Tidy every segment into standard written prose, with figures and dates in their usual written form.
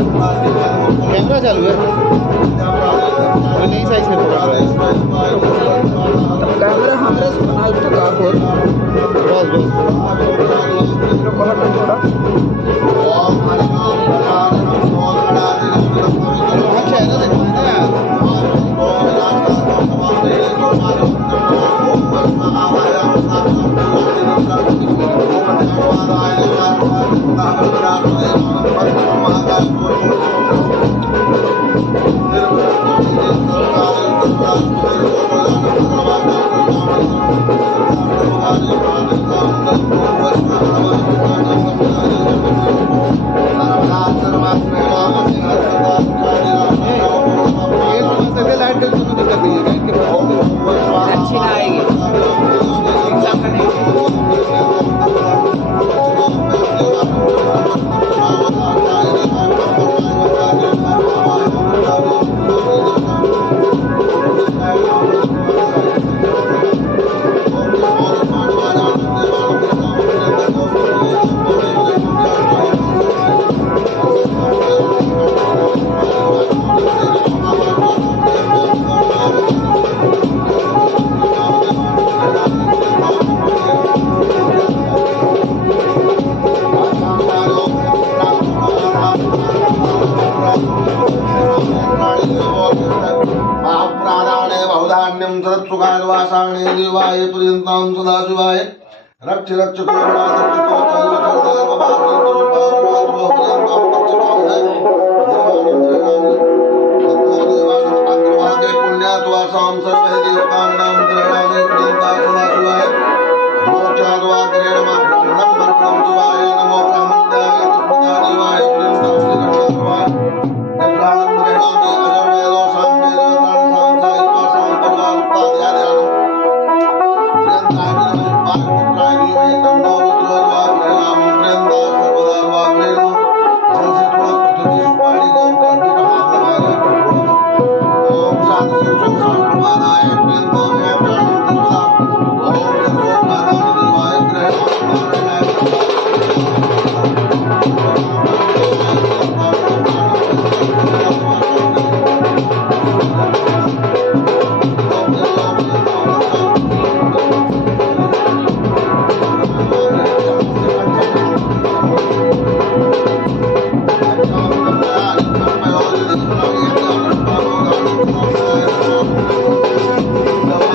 Camera चालू है वो नहीं साइज में पकड़ रहा है कैमरा हमारे से बना तो काफी बस थोड़ा अच्छा है ना देखो अच्छी ना आएगी एग्जाम करने सरत्सुखायवासाणे देवाय पर्यन्तां सदाशिवाय रक्ष रक्ष पुण्यात्वासां सर्वैः देवतानां ग्रहाणां सदाशिवाय मोक्षाद्वाग्रे नमः ब्रह्मणं वर्णं शिवाय नमो ब्रह्मण्याय देवाय पर्यन्तां प्राणं ग्रहामि अजमेलो No.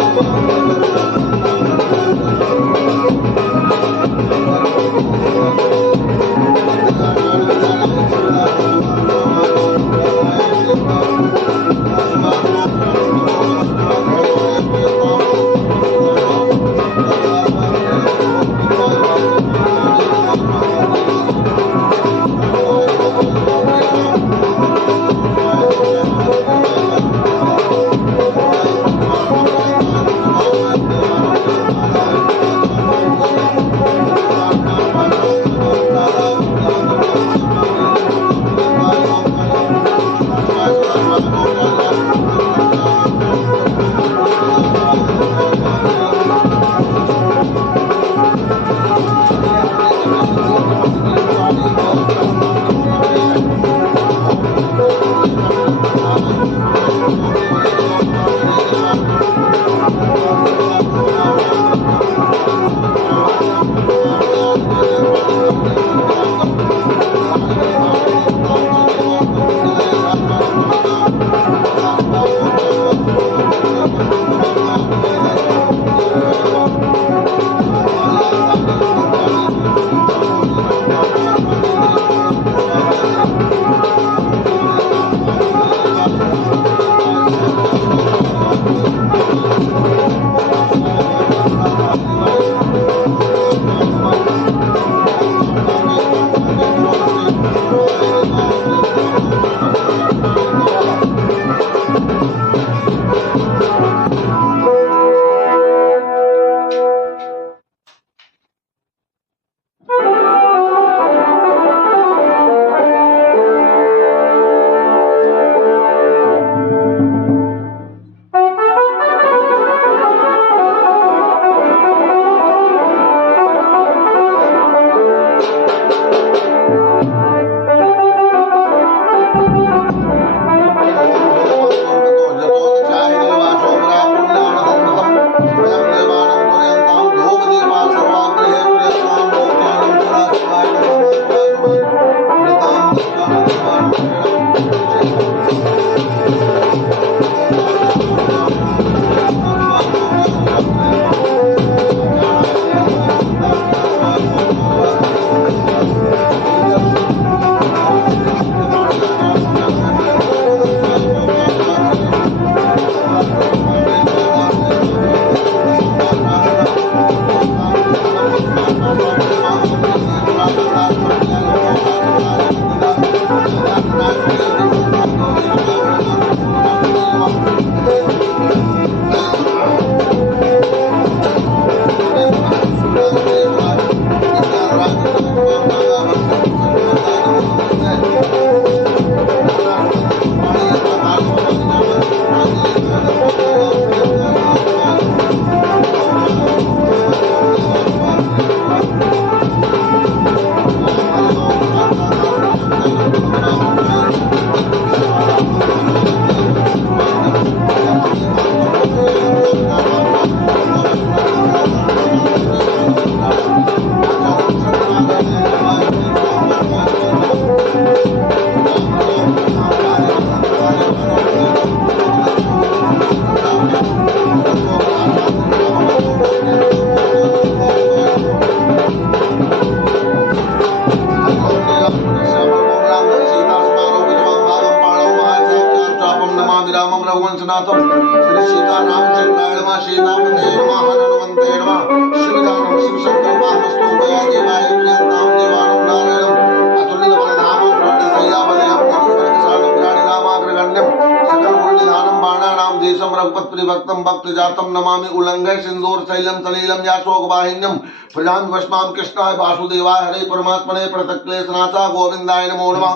रामम रघुवंशनाथम श्री सीता रामचंद्राय नमः सीतापते नमः हनुमन्ते नमः शिवदानम शिवशंकर महामस्तु गया देवाय प्रियंताम देवानम नारायणम अतुलित बलधामम प्रणतैलापदयम तत्परकसानं प्राणिनामाग्रगण्यम सकल पुण्यदानं बाणानां देशं रघुपत परिभक्तं भक्तजातं नमामि उल्लंघय सिंदूर शैलम सलीलम याशोकवाहिन्यम प्रजां वष्मां कृष्णाय वासुदेवाय हरे परमात्मने प्रणतक्लेशनाथा गोविंदाय नमो नमः।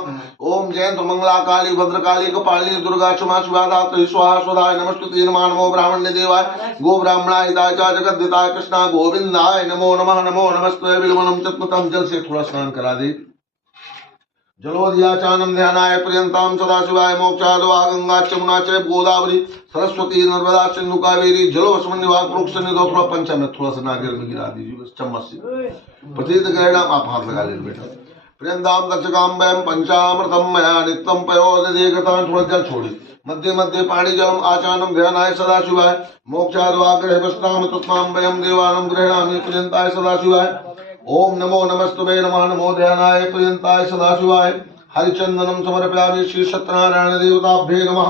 ओम जयंत मंगला काली भद्रकाली कपालिनी दुर्गा क्षमा शिवा धात्री स्वाहा स्वधाय नमस्तुते नमो ब्राह्मण्य देवाय गो ब्राह्मणाय हिताय च जगद्दिताय कृष्णा गोविंदाय नमो नमस्ते विलवनम चत्मतम जल से थोड़ा स्नान करा दे। जलोदयाचानम ध्यानाय पर्यंताम सदाशिवाय मोक्षादवा गंगा चमुना च गोदावरी सरस्वती नर्मदा सिंधु कावेरी जलोस्मन निवास पुरुष निधो थोड़ा पंचामृत थोड़ा सा नारियल में गिरा दीजिए बस चम्मच से प्रतीत ग्रहणाम आप हाथ लगा लीजिए बेटा। प्रियंताम दक्षकाम वयम पंचामृतम मया नित्यम पयोददेकता थोड़ा जल छोड़ी मध्य मध्य पाणी जलम आचानम ध्यानाय सदाशिवाय मोक्षादवा ग्रह वस्ताम तस्माम वयम देवानम ग्रहणामि पर्यंताय सदाशिवाय। ओम नमो नमस्तुभे नमः नमो ध्यानाय पर्यंताय सदाशिवाय। हरिचंदनम समर्पयामि श्री सत्यनारायण देवताभ्ये नमः।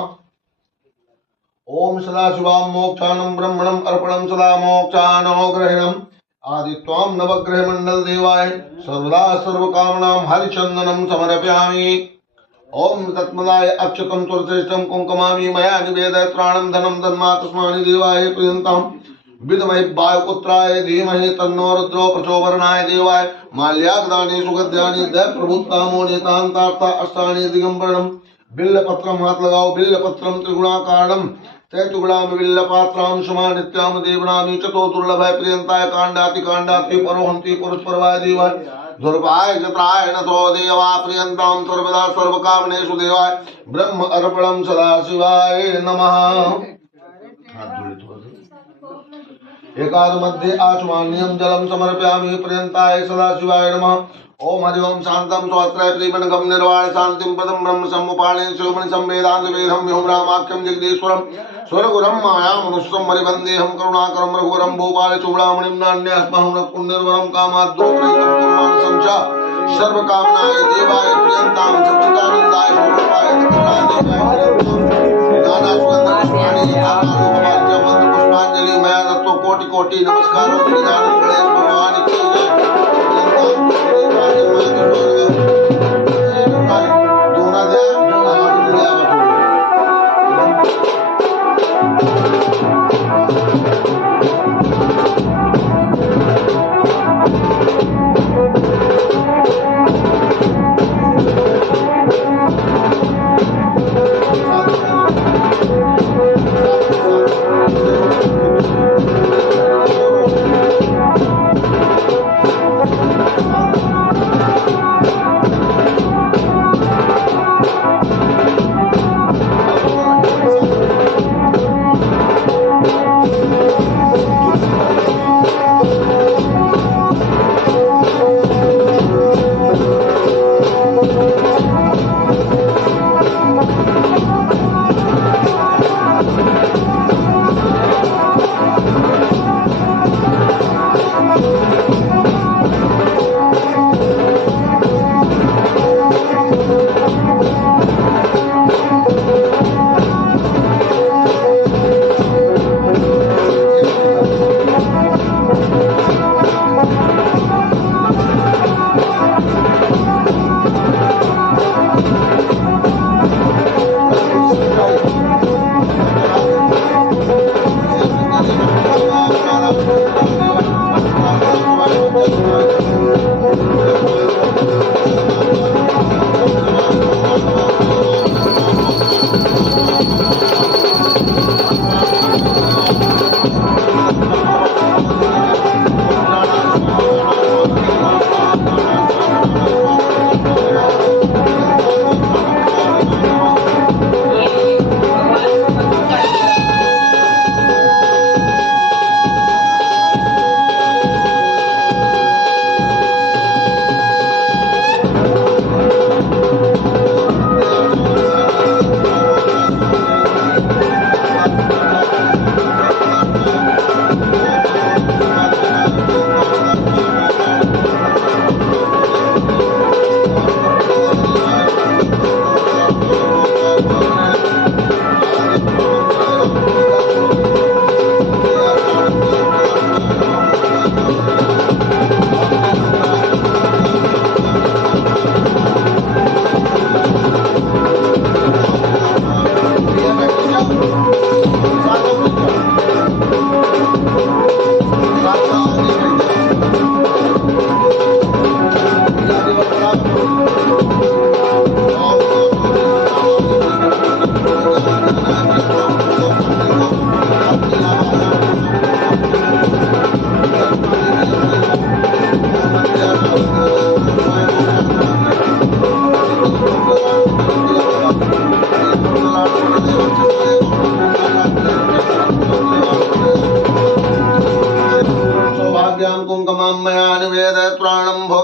ओम सदाशिवां मोक्षानं ब्रह्मणं अर्पणं सदा मोक्षानो ग्रहणम् आदित्वां नवग्रह मंडल देवाय सर्वदा सर्वकामनां हरिचंदनं समर्पयामि। ओम तत्मदाय अक्षतं तुलसीष्टं कुंकुमामि मया निवेदय त्राणं धनं धन्मा तस्मानि देवाय पर्यन्ताम् विद्महे वायुपुत्राय धीमहि तन्नो रुद्रो प्रचोदयात् देवाय माल्याग्दानि सुगंधानि दैव प्रभुत्तामो नेतान्तार्था अष्टानि दिगंबरणं बिल्लपत्रं हाथ लगाओ बिल्लपत्रं त्रिगुणाकारणं तैतुगुणाम बिल्लपात्रां समानित्याम देवनामि चतो दुर्लभय प्रियंताय कांडाति कांडाति परोहंति पुरुषपर्वाय देवाय दुर्वाय जत्राय नतो देवा प्रियंतां सर्वदा सर्वकामनेषु देवाय ब्रह्म अर्पणं सदाशिवाय नमः। एकाद मध्ये आचमान्यं जलम समर्पयामि पर्यंताय सदाशिवाय नमः। ओम हरि ओम शांतम स्वत्रय त्रिमणगम निर्वाण शांतिम पदम ब्रह्म समुपाणे शिवमणि संवेदांत वेदम व्योम रामाख्यम जगदीश्वरम स्वर्गुरम मायाम मनुष्यम मरिबंदेहम करुणाकरम रघुवरम भूपाल चूड़ामणिम नान्यस्महं पुण्यवरम कामाद्रोत्रयितम कुर्मान् संचा सर्व कामनाय देवाय प्रियंताम सच्चिदानंदाय स्वरूपाय करुणादेवाय नाना सुगंध पुष्पाणि आकारोपमार्ग मंत्र पुष्पांजलि मया दत्तो कोटि कोटि नमस्कार गजानन गणेश भगवान की जय।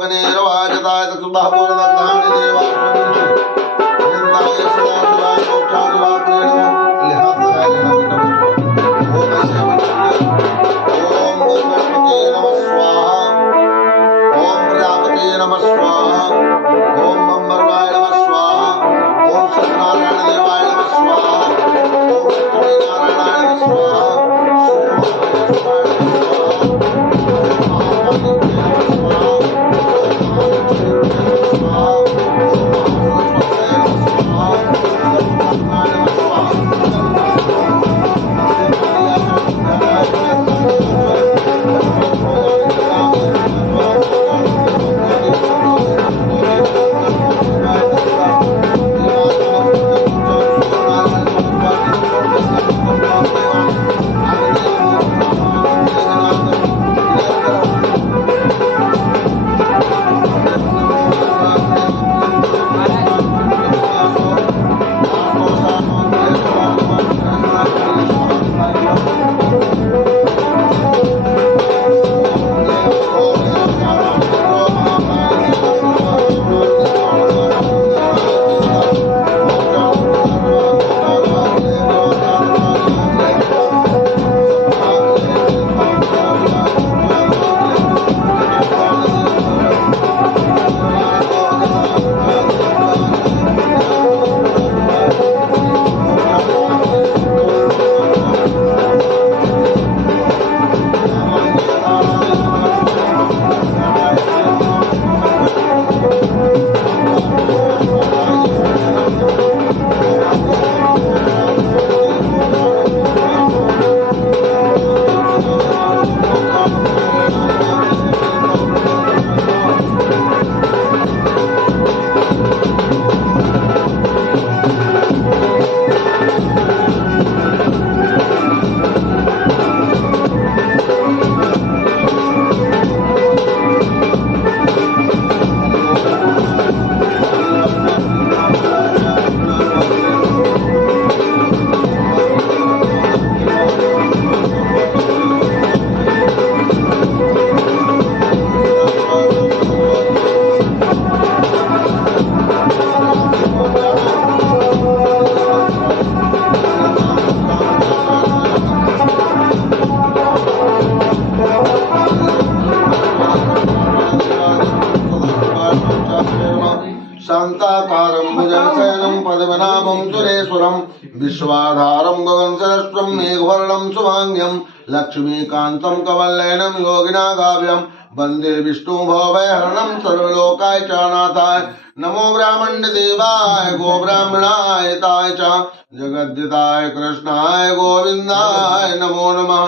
अग्नेरवाजताय तत्सुभापूर्णदग्धानि देवास्वमिन्षु निन्दाय सदा शिवाय मोक्षाय लिहाज लगाए ओम ऐसे ओम गणपते नमः स्वाहा ओम प्रजापते नमः स्वाहा ओम बंबरवाय नमः स्वाहा ओम सत्यनारायण देवाय नमः स्वाहा ओम लक्ष्मी नारायणाय नमः स्वाहा शांताकारं भुजगशयनं पद्मनाभं सुरेश्वरं विश्वाधारं गगनसहस्रं मेघवर्णं शुभांग्यं लक्ष्मीकान्तं कमलनयनं योगिनागाभ्यं वन्दे विष्णु भवभयहरणं सर्वलोकाय च नाथाय नमो ब्राह्मण देवाय गो ब्राह्मणाय ताय च जगद्दिताय कृष्णाय गोविंदाय नमो नमः।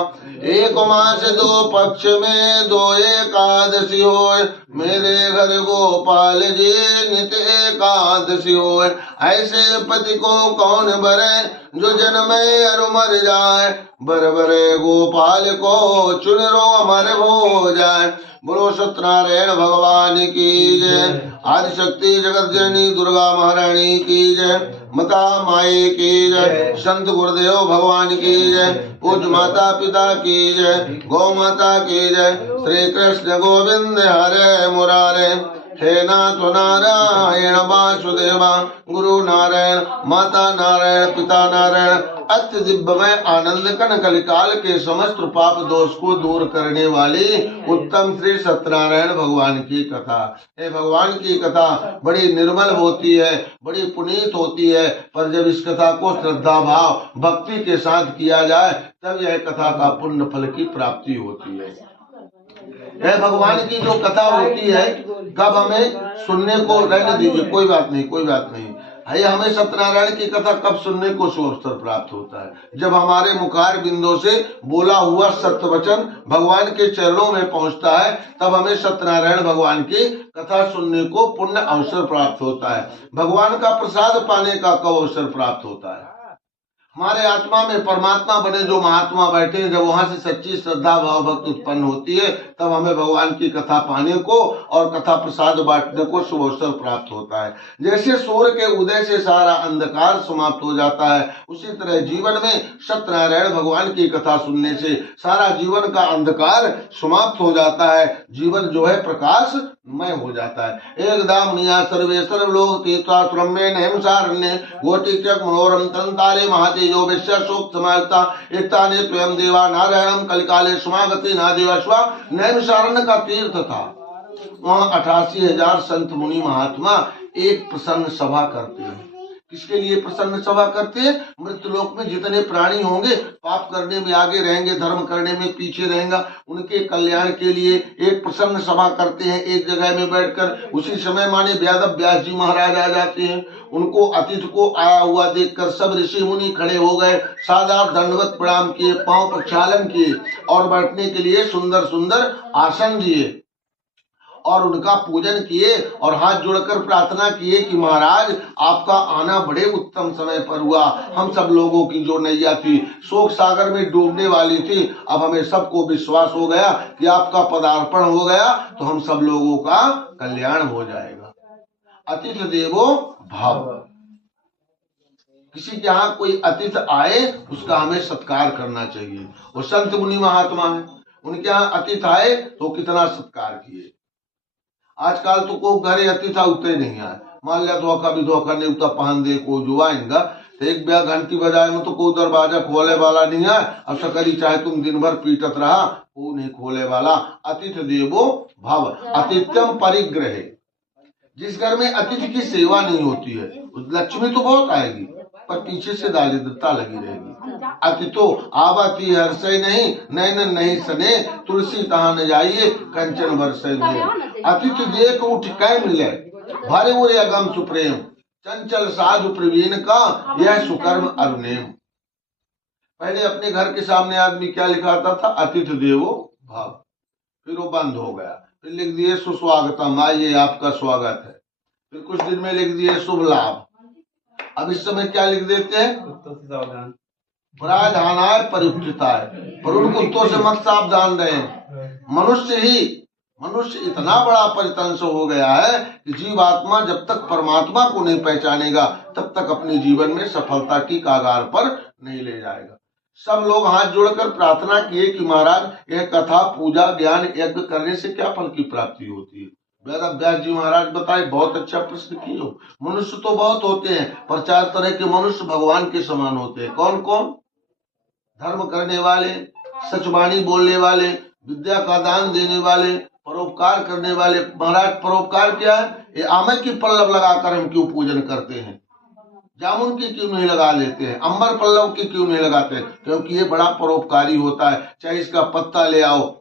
एक मास दो पक्ष में दो एकादशी होय, मेरे घर गोपाल जी नित एकादशी होय। ऐसे पति को कौन बरे जो जन्मे अरु मर जाए, बर बरे गोपाल को चुन रो अमर हो जाए। बोलो सत्यनारायण भगवान की जय। आदिशक्ति जगत जननी दुर्गा महारानी की जय। माता माई की जय। संत गुरुदेव भगवान की जय। पूज्य माता पिता की जय। गौ माता की जय। श्री कृष्ण गोविंद हरे मुरारे। हे नाथ नारायण वासुदेवा, गुरु नारायण, माता नारायण, पिता नारायण, अत्य दिव्यमय आनंद कन कलिकाल के समस्त पाप दोष को दूर करने वाली उत्तम श्री सत्यनारायण भगवान की कथा। हे भगवान की कथा बड़ी निर्मल होती है, बड़ी पुनीत होती है, पर जब इस कथा को श्रद्धा भाव भक्ति के साथ किया जाए तब यह कथा का पुण्य फल की प्राप्ति होती है। यह भगवान की जो कथा होती है कब हमें सुनने को, रहने दीजिए कोई बात नहीं, कोई बात नहीं है, हमें सत्यनारायण की कथा कब सुनने को अवसर प्राप्त होता है, जब हमारे मुखार बिंदों से बोला हुआ सत्य वचन भगवान के चरणों में पहुंचता है, तब हमें सत्यनारायण भगवान की कथा सुनने को पुण्य अवसर प्राप्त होता है। भगवान का प्रसाद पाने का कब अवसर प्राप्त होता है, हमारे आत्मा में परमात्मा बने जो महात्मा बैठे हैं, जब वहां से सच्ची श्रद्धा भाव भक्ति उत्पन्न होती है तब हमें भगवान की कथा पाने को और कथा प्रसाद बांटने को शुभ अवसर प्राप्त होता है। जैसे सूर्य के उदय से सारा अंधकार समाप्त हो जाता है, उसी तरह जीवन में सत्यनारायण भगवान की कथा सुनने से सारा जीवन का अंधकार समाप्त हो जाता है, जीवन जो है प्रकाश मैं हो जाता है। एकदम निया सर्वे सर्वलोक तीर्था सुरम्य नयम सारण्य गोटिचक मनोरम तंताले महातेजो विश्व शोक समायता इत्ताने स्वयं देवा नारायणम कलिकाले समागति ना देवा स्वा नयम सारण्य का तीर्थ था। वहाँ 88,000 संत मुनि महात्मा एक प्रसन्न सभा करते हैं। किसके लिए प्रसन्न सभा करते हैं? मृत्यु लोक में जितने प्राणी होंगे, पाप करने में आगे रहेंगे, धर्म करने में पीछे रहेंगे, उनके कल्याण के लिए एक प्रसन्न सभा करते हैं एक जगह में बैठकर। उसी समय माने व्यास व्यास जी महाराज आ जाते हैं। उनको अतिथि को आया हुआ देखकर सब ऋषि मुनि खड़े हो गए, सादर दंडवत प्रणाम किए, पांव प्रक्षालन किए और बैठने के लिए सुंदर सुंदर आसन दिए और उनका पूजन किए और हाथ जोड़कर प्रार्थना किए कि महाराज आपका आना बड़े उत्तम समय पर हुआ। हम सब लोगों की जो नैया थी शोक सागर में डूबने वाली थी, अब हमें सबको विश्वास हो गया कि आपका पदार्पण हो गया तो हम सब लोगों का कल्याण हो जाएगा। अतिथि देवो भव। किसी के यहाँ कोई अतिथि आए उसका हमें सत्कार करना चाहिए। वो संत मुनि महात्मा है, उनके यहाँ अतिथि आए तो कितना सत्कार किए। आजकल तो को घरे अतिथि उतरे नहीं आए, मान लिया धोखा भी धोखा नहीं उतना पहन दे को जो आएगा तो एक ब्याह घंटी बजाए में तो कोई दरवाजा खोले वाला नहीं है। अब सकरी चाहे तुम दिन भर पीटत रहा वो नहीं खोले वाला। अतिथि देवो भव अतिथ्यम परिग्रहे। जिस घर में अतिथि की सेवा नहीं होती है लक्ष्मी तो बहुत आएगी पर पीछे से दारिद्रता लगी रहेगी। अतिथो आवती हर्षय नहीं नैन नहीं सने तुलसी कहा न जाइए कंचन बरसे में। अतिथि देख उठ कै मिले भरे उरे अगम सुप्रेम चंचल साधु प्रवीण का यह सुकर्म अरुणेम। पहले अपने घर के सामने आदमी क्या लिखाता था? अतिथि देवो भव। फिर वो बंद हो गया, फिर लिख दिए सुस्वागतम, आइए आपका स्वागत है। फिर कुछ दिन में लिख दिए शुभ लाभ। अब इस समय क्या लिख देते हैं? प्राधानाय परियुक्तताय, पर उन कुत्तों से मत सावधान रहे। मनुष्य इतना बड़ा परितंस हो गया है कि जीवात्मा जब तक परमात्मा को नहीं पहचानेगा तब तक अपने जीवन में सफलता की कागार पर नहीं ले जाएगा। सब लोग हाथ जोड़कर प्रार्थना किए कि महाराज यह कथा पूजा ज्ञान यज्ञ करने से क्या फल की प्राप्ति होती है? व्यास जी महाराज बताए, बहुत अच्छा प्रश्न किए हो। मनुष्य तो बहुत होते हैं पर 4 तरह के मनुष्य भगवान के समान होते हैं। कौन कौन? धर्म करने वाले, सचवाणी बोलने वाले, विद्या का दान देने वाले, परोपकार करने वाले। महाराज परोपकार क्या है? ये आमे की पल्लव लगाकर हम क्यों पूजन करते हैं? जामुन की क्यों नहीं लगा लेते हैं? अंबर पल्लव की क्यों नहीं लगाते? क्योंकि ये बड़ा परोपकारी होता है। चाहे इसका पत्ता ले आओ,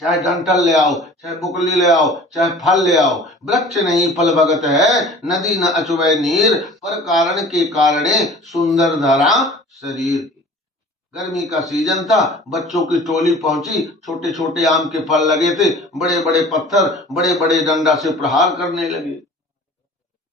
चाहे डंठल ले आओ, चाहे बुकली ले आओ, चाहे फल ले आओ। वृक्ष नहीं फल भगत है, नदी न अचुवै नीर, पर कारण के कारणे सुंदर धरा शरीर। गर्मी का सीजन था, बच्चों की टोली पहुंची, छोटे छोटे आम के फल लगे थे, बड़े बड़े पत्थर बड़े बड़े डंडा से प्रहार करने लगे।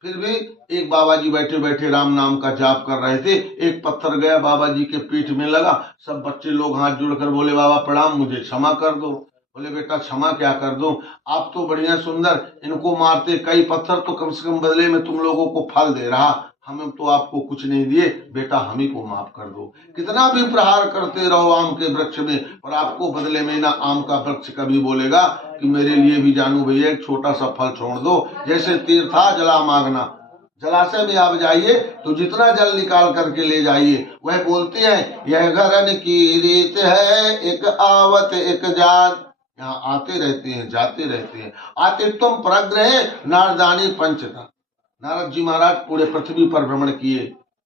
फिर भी एक बाबा जी बैठे बैठे राम नाम का जाप कर रहे थे। एक पत्थर गया बाबा जी के पीठ में लगा। सब बच्चे लोग हाथ जोड़कर बोले, बाबा प्रणाम, मुझे क्षमा कर दो। बोले, बेटा क्षमा क्या कर दूं, आप तो बढ़िया सुंदर इनको मारते, कई पत्थर तो कम से कम बदले में तुम लोगों को फल दे रहा, हम तो आपको कुछ नहीं दिए, बेटा हम ही को माफ कर दो। कितना भी प्रहार करते रहो आम के वृक्ष में, और आपको बदले में ना आम का वृक्ष कभी बोलेगा कि मेरे लिए भी जानू भैया एक छोटा सा फल छोड़ दो। जैसे तीर्था जला मांगना, जलाशय में आप जाइए तो जितना जल निकाल करके ले जाइए। वह बोलते हैं, यह घरन की रीत है, एक आवत एक जात। यहाँ आते रहते हैं जाते रहते हैं। आतिथ्यम परग्रहे नारदानी पंचता। नारद जी महाराज पूरे पृथ्वी पर भ्रमण किए,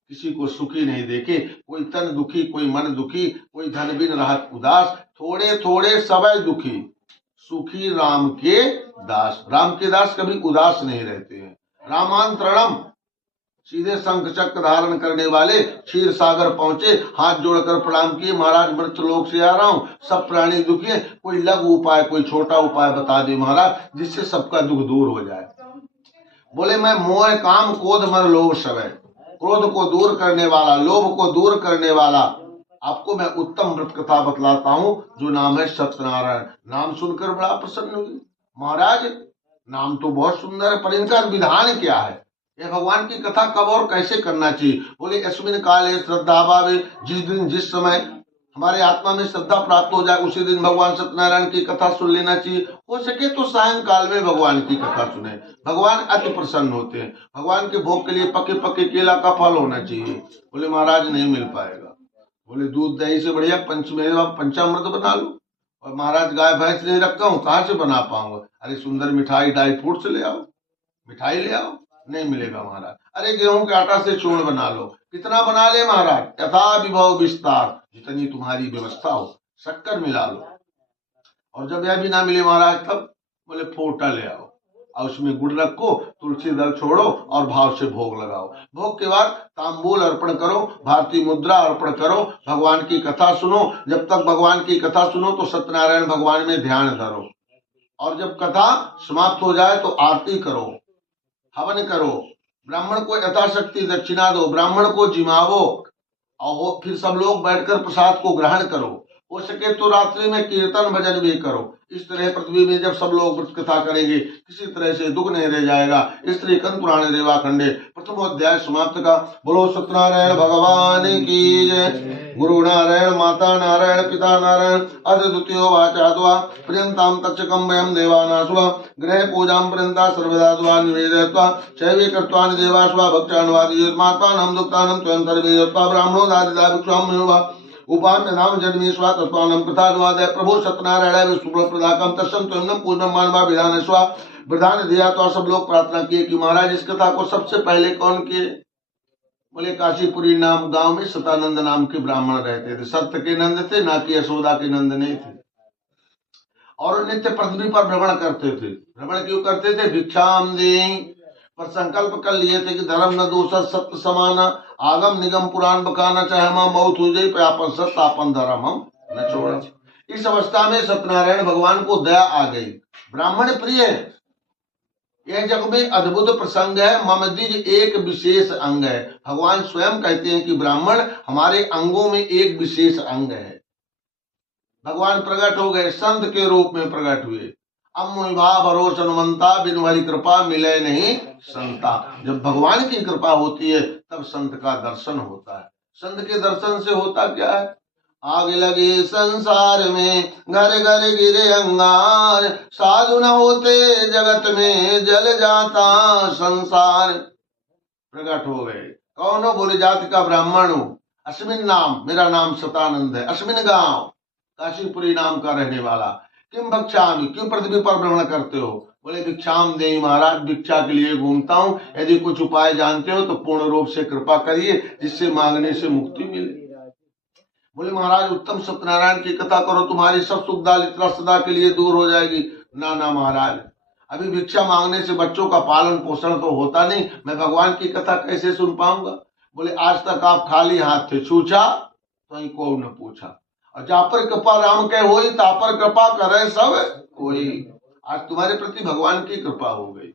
किसी को सुखी नहीं देखे। कोई तन दुखी, कोई मन दुखी, कोई धन बिन रहत उदास, थोड़े थोड़े सबय दुखी, सुखी राम के दास। राम के दास कभी उदास नहीं रहते हैं। रामांतरणम, सीधे शंख चक्र धारण करने वाले क्षीर सागर पहुंचे, हाथ जोड़कर प्रणाम किए, महाराज मृत्यु लोक से आ रहा हूँ, सब प्राणी दुखी है, कोई लघु उपाय कोई छोटा उपाय बता दे महाराज जिससे सबका दुख दूर हो जाए। बोले, मैं मोह काम क्रोध मर लोभ सवै, क्रोध को दूर करने वाला, लोभ को दूर करने वाला आपको मैं उत्तम व्रत कथा बतलाता हूँ जो नाम है सत्यनारायण। नाम सुनकर बड़ा प्रसन्न हुई। महाराज नाम तो बहुत सुंदर है पर इनका विधान क्या है? ये भगवान की कथा कब और कैसे करना चाहिए? बोले, अस्मिन काले श्रद्धा भावे, जिस दिन जिस समय हमारे आत्मा में श्रद्धा प्राप्त हो जाए, उसी दिन भगवान सत्यनारायण की कथा सुन लेना चाहिए। हो सके तो सायंकाल में भगवान की कथा सुने, भगवान अति प्रसन्न होते हैं। भगवान के भोग के लिए पके पके केला का फल होना चाहिए। बोले महाराज नहीं मिल पाएगा। बोले दूध दही से बढ़िया पंचामृत बना लो। और महाराज गाय भैंस नहीं रखा हूँ, कहाँ से बना पाऊंगा? अरे सुंदर मिठाई ड्राई फ्रूट से ले आओ, मिठाई ले आओ। नहीं मिलेगा महाराज। अरे गेहूं के आटा से चूर्ण बना लो। कितना बना ले महाराज? यथा विभव विस्तार, जितनी तुम्हारी व्यवस्था हो। शक्कर मिला लो। और जब यह भी ना मिले महाराज, तब बोले फोटा ले आओ और उसमें गुड़ रखो, तुलसी दल छोड़ो और भाव से भोग लगाओ। भोग के बाद तांबूल अर्पण करो, भारतीय मुद्रा अर्पण करो, भगवान की कथा सुनो। जब तक भगवान की कथा सुनो तो सत्यनारायण भगवान में ध्यान धरो। और जब कथा समाप्त हो जाए तो आरती करो, हवन करो, ब्राह्मण को यथाशक्ति दक्षिणा दो, ब्राह्मण को जिमावो और फिर सब लोग बैठकर प्रसाद को ग्रहण करो। हो सके तो रात्रि में कीर्तन भजन भी करो। इस तरह पृथ्वी में जब सब लोग व्रत कथा करेंगे, किसी तरह से दुख नहीं रह जाएगा। स्त्री कंद पुराण रेवा खंडे प्रथम अध्याय समाप्त का। बोलो सत्यनारायण भगवान की जय। गुरु नारायण माता नारायण पिता नारायण अद्वितीय वाचाद्वा प्रियंताम तच्चकम वयम देवानास्वा गृह पूजाम प्रियंता सर्वदा द्वा निवेदयत्वा शैवे कर्त्वानि देवास्वा भक्तानुवादी मात्मानं दुक्तानं त्वं सर्वेयत्वा ब्राह्मणो दादिदा भिक्षां मेवा उपान्य नाम जन्मेश्वा तत्वानं प्रथानुवादय प्रभु सत्यनारायण विष्णु प्रदाकम तस्सं त्वं पूर्णं मानवा विधानस्वा विधान दिया। तो सब लोग प्रार्थना किए कि महाराज इस कथा को सबसे पहले कौन किए? बोले काशीपुरी नाम गांव में सतानंद नाम के ब्राह्मण रहते थे। सत्य के नंद थे, ना कि यशोदा के नंद नहीं थे। और नित्य पृथ्वी पर भ्रमण करते थे। भ्रमण क्यों करते थे? भिक्षाम दें, पर संकल्प कर लिए थे कि धर्म न दोष सत्य समाना, आगम निगम पुराण बकाना, चाहे हम मौत हो जाए अपन सत्य अपन धर्म हम न छोड़ा। इस अवस्था में सत्यनारायण भगवान को दया आ गई। ब्राह्मण प्रिय यह जग में अद्भुत प्रसंग है। ममदिज एक विशेष अंग है। भगवान स्वयं कहते हैं कि ब्राह्मण हमारे अंगों में एक विशेष अंग है। भगवान प्रकट हो गए, संत के रूप में प्रकट हुए। अमुभा भरोस हनुमंता, बिनु हरि कृपा मिले नहीं संता। जब भगवान की कृपा होती है तब संत का दर्शन होता है। संत के दर्शन से होता क्या है? आग लगे संसार में घर घर गिरे अंगार, साधु न होते जगत में जल जाता संसार। प्रकट हो गए। कौन हो? बोले जाति का ब्राह्मण हूँ। अश्विन नाम, मेरा नाम सतानंद है। अश्विन गांव, काशीपुरी नाम का रहने वाला। किम भक्षामि, क्यों पृथ्वी पर भ्रमण करते हो? बोले भिक्षाम देहि महाराज, भिक्षा के लिए घूमता हूँ। यदि कुछ उपाय जानते हो तो पूर्ण रूप से कृपा करिए, जिससे मांगने से मुक्ति मिले। बोले महाराज उत्तम सत्यनारायण की कथा करो, तुम्हारी सब सुख दारिद्र्य सदा के लिए दूर हो जाएगी। ना ना महाराज, अभी भिक्षा मांगने से बच्चों का पालन पोषण तो होता नहीं, मैं भगवान की कथा कैसे सुन पाऊंगा? बोले आज तक आप खाली हाथ थे, छूछा तो को न पूछा। और जा पर कृपा राम के होई, ता पर कृपा करे सब कोई। आज तुम्हारे प्रति भगवान की कृपा हो गई।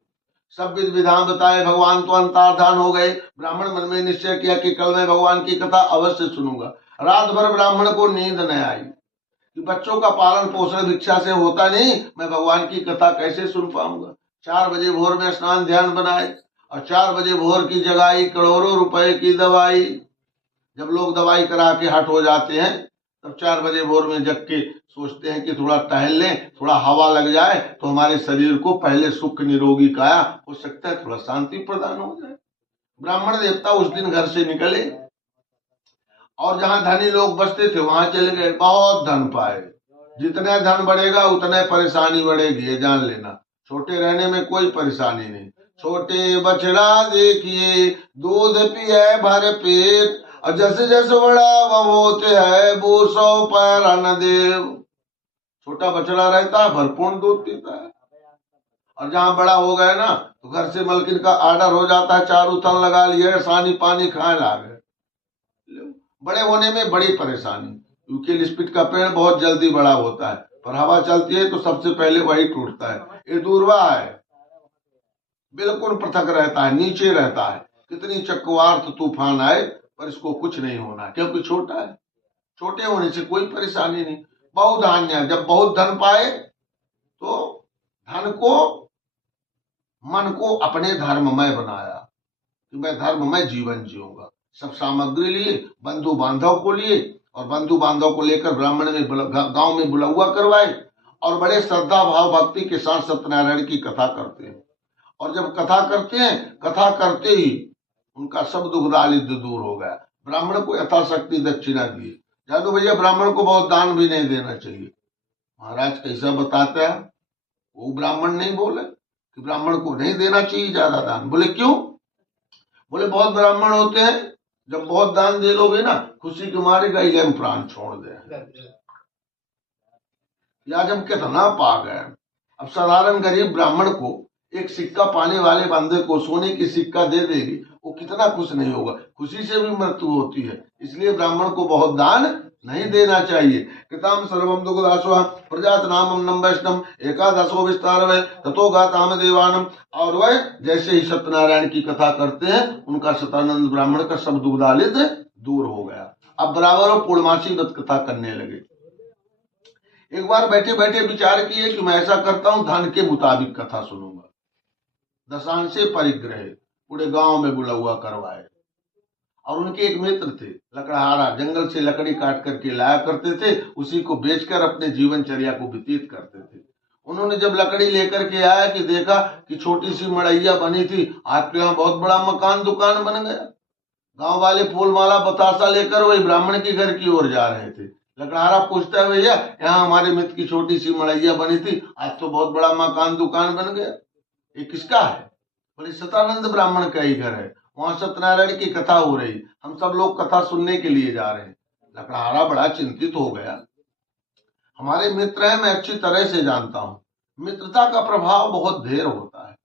सब विधि विधान बताए, भगवान तो अंतर्धान हो गए। ब्राह्मण मन में निश्चय किया कि कल मैं भगवान की कथा अवश्य सुनूंगा। रात भर ब्राह्मण को नींद न आई कि बच्चों का पालन पोषण भिक्षा से होता नहीं, मैं भगवान की कथा कैसे सुन पाऊंगा। 4 बजे भोर में स्नान ध्यान बनाए और 4 बजे भोर की जगाई करोड़ों रुपए की दवाई। जब लोग दवाई करा के हट हो जाते हैं तब 4 बजे भोर में जग के सोचते हैं कि थोड़ा टहल लें, थोड़ा हवा लग जाए तो हमारे शरीर को पहले सुख निरोगी काया हो सकता है थोड़ा शांति प्रदान हो जाए। ब्राह्मण देवता उस दिन घर से निकले और जहां धनी लोग बसते थे वहां चले गए। बहुत धन पाए। जितना धन बढ़ेगा उतने परेशानी बढ़ेगी, ये जान लेना। छोटे रहने में कोई परेशानी नहीं। छोटे बछड़ा देखिए दूध पिए भर पेट, और जैसे जैसे बड़ा वह होते है वो 100 पैर अन्न देव। छोटा बछड़ा रहता है भरपूर दूध पीता है, और जहाँ बड़ा हो गया ना तो घर से मलकिन का आर्डर हो जाता है, चारू थन लगा लिए सानी पानी खाए लागे। बड़े होने में बड़ी परेशानी। यूकेलिप्टस का पेड़ बहुत जल्दी बड़ा होता है, पर हवा चलती है तो सबसे पहले वही टूटता है। ये दूरवा है, बिल्कुल पृथक रहता है, नीचे रहता है। कितनी चक्रवात तूफान आए पर इसको कुछ नहीं होना, क्योंकि छोटा है। छोटे होने से कोई परेशानी नहीं। बहुधान्य, जब बहुत धन पाए तो धन को मन को अपने धर्ममय बनाया कि मैं धर्ममय जीवन जीऊंगा। सब सामग्री लिए, बंधु बांधव को लिए और बंधु बांधव को लेकर ब्राह्मण ने गांव में बुलावा करवाए और बड़े श्रद्धा भाव भक्ति के साथ सत्यनारायण की कथा करते हैं। और जब कथा करते हैं, कथा करते ही उनका सब दुख दारिद्र दूर हो गया। ब्राह्मण को यथाशक्ति दक्षिणा दी। जादू भैया ब्राह्मण को बहुत दान भी नहीं देना चाहिए। महाराज कैसा बताता है, वो ब्राह्मण नहीं बोले कि ब्राह्मण को नहीं देना चाहिए ज्यादा दान। बोले क्यों? बोले बहुत ब्राह्मण होते हैं, जब बहुत दान दे लोगे ना, खुशी के मारे गई हम प्राण छोड़ दे। आज हम कितना पा गए। अब साधारण गरीब ब्राह्मण को एक सिक्का पाने वाले बंदे को सोने की सिक्का दे देगी, वो कितना खुश नहीं होगा। खुशी से भी मृत्यु होती है, इसलिए ब्राह्मण को बहुत दान नहीं देना चाहिए। कृताम सर्वम दुग्धास्वा प्रजात नामम नम वैष्णम एकादशो विस्तार वै ततो गाताम देवानम। और वह जैसे ही सत्यनारायण की कथा करते हैं, उनका सतानंद ब्राह्मण का सब दुख दारिद्र दूर हो गया। अब बराबर वो पूर्णमासी व्रत कथा करने लगे। एक बार बैठे बैठे विचार किए कि मैं ऐसा करता हूं, धन के मुताबिक कथा सुनूंगा। दशांशे परिग्रह पूरे गांव में बुलावा करवाए। और उनके एक मित्र थे लकड़हारा, जंगल से लकड़ी काट करके लाया करते थे, उसी को बेचकर अपने जीवनचर्या को व्यतीत करते थे। उन्होंने जब लकड़ी लेकर के आया कि देखा कि छोटी सी मड़ैया बनी थी, आपके यहाँ बहुत बड़ा मकान दुकान बन गया। गांव वाले फूल माला बतासा लेकर वही ब्राह्मण के घर की ओर जा रहे थे। लकड़हारा पूछता है, भैया यहाँ हमारे मित्र की छोटी सी मड़ैया बनी थी, आज तो बहुत बड़ा मकान दुकान बन गया, ये किसका है? बोले सतानंद ब्राह्मण का ही घर है, वहां सत्यनारायण की कथा हो रही, हम सब लोग कथा सुनने के लिए जा रहे हैं। लकड़हारा बड़ा चिंतित हो गया। हमारे मित्र हैं, मैं अच्छी तरह से जानता हूँ, मित्रता का प्रभाव बहुत ढेर होता है।